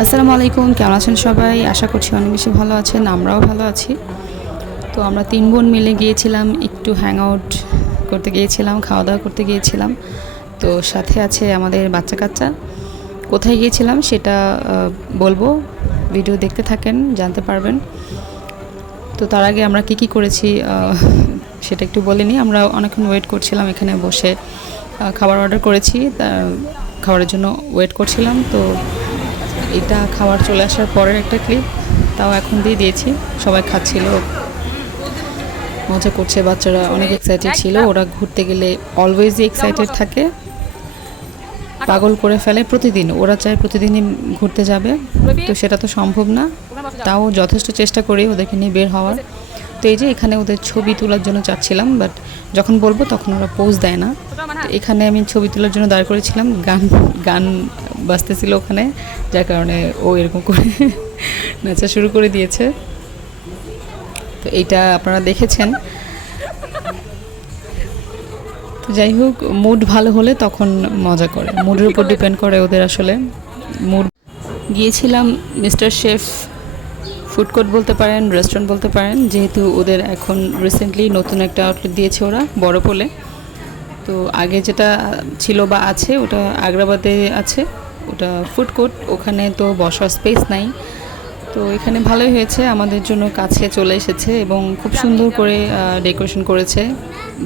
আসসালামু আলাইকুম, কেমন আছেন সবাই? আশা করছি অনেক বেশি ভালো আছেন, আমরাও ভালো আছি। তো আমরা তিন বোন মিলে গিয়েছিলাম, একটু হ্যাং আউট করতে গিয়েছিলাম খাওয়া দাওয়া করতে গিয়েছিলাম। তো সাথে আছে আমাদের বাচ্চা কাচ্চা। কোথায় গিয়েছিলাম সেটা বলব, ভিডিও দেখতে থাকেন, জানতে পারবেন। তো তার আগে আমরা কি কি করেছি সেটা একটু বলে নিই। আমরা অনেকক্ষণ ওয়েট করছিলাম এখানে বসে খাবার অর্ডার করেছি খাবারের জন্য ওয়েট করছিলাম। তো এটা খাবার চলে আসার পরের একটা ক্লিপ তাও এখন দিয়ে দিয়েছি। সবাই খাচ্ছিল মজা করছে বাচ্চারা অনেক এক্সাইটেড ছিল। ওরা ঘুরতে গেলে অলওয়েজই এক্সাইটেড থাকে। পাগল করে ফেলে প্রতিদিন ওরা চায় প্রতিদিনই ঘুরতে যাবে। তো সেটা তো সম্ভব না। তাও যথেষ্ট চেষ্টা করি ওদেরকে নিয়ে বের হওয়ার। তো এই যে এখানে ওদের ছবি তোলার জন্য চাচ্ছিলাম বাট যখন বলব তখন ওরা পোজ দেয় না। এখানে আমি ছবি তোলার জন্য দাঁড় করেছিলাম গান গান বাজতেছিল ওখানে, যার কারণে ও এরকম করে নাচা শুরু করে দিয়েছে। তো এইটা আপনারা দেখেছেন। তো যাই হোক মুড ভালো হলে তখন মজা করে। মুডের উপর ডিপেন্ড করে ওদের আসলে। মুড গিয়েছিলাম মিস্টার শেফ ফুড কোর্ট বলতে পারেন রেস্টুরেন্ট বলতে পারেন, যেহেতু ওদের এখন রিসেন্টলি নতুন একটা আউটলেট দিয়েছে ওরা, বড় পোলে তো আগে যেটা ছিল বা আছে, ওটা আগ্রাবাদে আছে। ওটা ফুড কোর্ট ওখানে তো বসার স্পেস নাই। তো এখানে ভালোই হয়েছে, আমাদের জন্য কাছে চলে এসেছে এবং খুব সুন্দর করে ডেকোরেশন করেছে,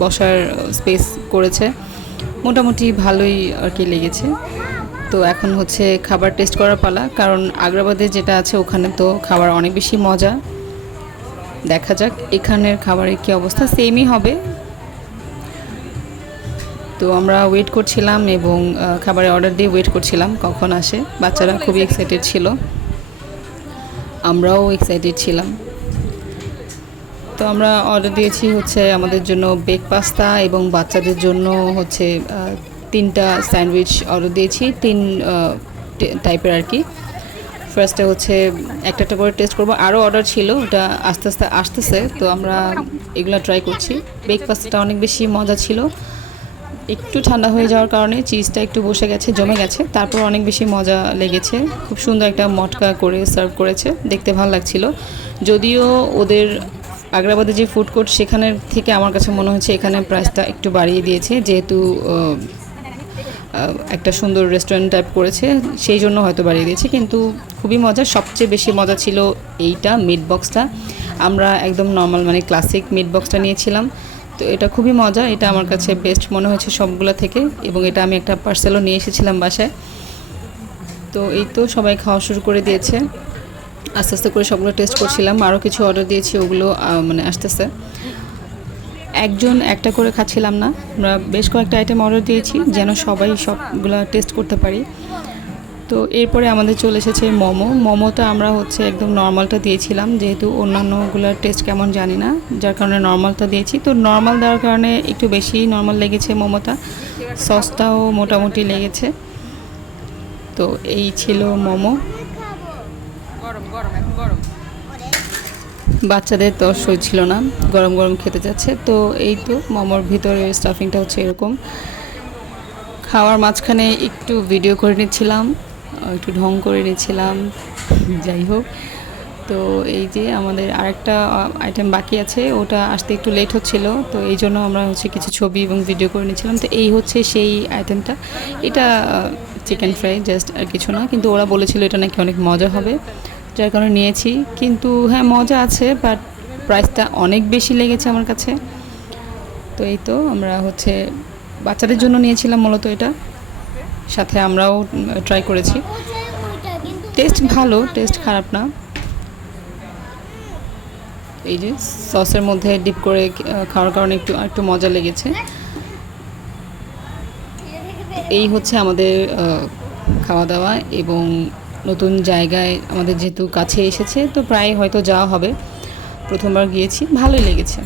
বসার স্পেস করেছে। মোটামুটি ভালোই আর কি লেগেছে। তো এখন হচ্ছে খাবার টেস্ট করার পালা, কারণ আগ্রাবাদে যেটা আছে ওখানে তো খাবার অনেক বেশি মজা। দেখা যাক, এখানের খাবারের কী অবস্থা? সেমই হবে তো আমরা ওয়েট করছিলাম এবং খাবারের অর্ডার দিয়ে ওয়েট করছিলাম কখন আসে। বাচ্চারা খুবই এক্সাইটেড ছিল? আমরাও এক্সাইটেড ছিলাম। তো আমরা অর্ডার দিয়েছি হচ্ছে আমাদের জন্য বেক পাস্তা এবং বাচ্চাদের জন্য হচ্ছে তিনটা স্যান্ডউইচ অর্ডার দিয়েছি তিন টাইপের আর কি। ফার্স্টে হচ্ছে একটা একটা করে টেস্ট করব। আরও অর্ডার ছিল ওটা আস্তে আস্তে আসতেছে। তো আমরা এগুলো ট্রাই করছি। বেক পাস্তাটা অনেক বেশি মজা ছিল। একটু ঠান্ডা হয়ে যাওয়ার কারণে চিজটা একটু বসে গেছে, জমে গেছে। তারপর অনেক বেশি মজা লেগেছে। খুব সুন্দর একটা মটকা করে সার্ভ করেছে। দেখতে ভালো লাগছিল। যদিও ওদের আগ্রাবাদে যে ফুড কোর্ট সেখানের থেকে আমার কাছে মনে হচ্ছে এখানে প্রাইসটা একটু বাড়িয়ে দিয়েছে। যেহেতু একটা সুন্দর রেস্টুরেন্ট টাইপ করেছে, সেই জন্য হয়তো বাড়িয়ে দিয়েছে। কিন্তু খুবই মজা সবচেয়ে বেশি মজা ছিল এইটা মিট বক্সটা আমরা একদম নর্মাল মানে ক্লাসিক মিট বক্সটা নিয়েছিলাম। তো এটা খুবই মজা, এটা আমার কাছে বেস্ট মনে হয়েছে সবগুলো থেকে এবং এটা আমি একটা পার্সেলও নিয়ে এসেছিলাম বাসায়। তো এই তো সবাই খাওয়া শুরু করে দিয়েছে। আস্তে আস্তে করে সবগুলো টেস্ট করছিলাম আরও কিছু অর্ডার দিয়েছি, ওগুলো মানে আসতেছে। একজন একটা করে খাচ্ছিলাম না, আমরা বেশ কয়েকটা আইটেম অর্ডার দিয়েছি, যেন সবাই সবগুলো টেস্ট করতে পারি। তো এরপরে আমাদের চলে এসেছে মোমো। মোমোটা আমরা হচ্ছে একদম নর্মালটা দিয়েছিলাম, যেহেতু অন্যান্যগুলোর টেস্ট কেমন জানি না, যার কারণে নর্মালটা দিয়েছি। তো নর্মাল দেওয়ার কারণে একটু বেশি নর্মাল লেগেছে মোমোটা, সসটাও মোটামুটি লেগেছে। তো এই ছিল মোমো। বাচ্চাদের তো সই ছিল না, গরম গরম খেতে যাচ্ছে। তো এই তো মোমোর ভিতরে স্টাফিংটা হচ্ছে এরকম। খাওয়ার মাঝখানে একটু ভিডিও করে নিচ্ছিলাম। একটু ঢং করে নিচ্ছিলাম যাই হোক, তো এই যে আমাদের আরেকটা আইটেম বাকি আছে, ওটা আসতে একটু লেট হচ্ছিল, তো এই জন্য আমরা হচ্ছে কিছু ছবি এবং ভিডিও করে নিয়েছিলাম। তো এই হচ্ছে সেই আইটেমটা এটা চিকেন ফ্রাই জাস্ট আর কিছু না, কিন্তু ওরা বলেছিল এটা নাকি অনেক মজা হবে, যার কারণে নিয়েছি। কিন্তু হ্যাঁ মজা আছে বাট প্রাইসটা অনেক বেশি লেগেছে আমার কাছে। তো এই তো আমরা হচ্ছে বাচ্চাদের জন্য নিয়েছিলাম মূলত এটা। সাথে আমরাও ট্রাই করেছি। টেস্ট ভালো টেস্ট খারাপ না। এই যে সসের মধ্যে ডিপ করে খাওয়ার কারণে একটু একটু মজা লেগেছে। এই হচ্ছে আমাদের খাওয়া দাওয়া এবং নতুন জায়গায় আমাদের যেহেতু কাছে এসেছে, তো প্রায় হয়তো যাওয়া হবে। প্রথমবার গিয়েছি, ভালোই লেগেছে।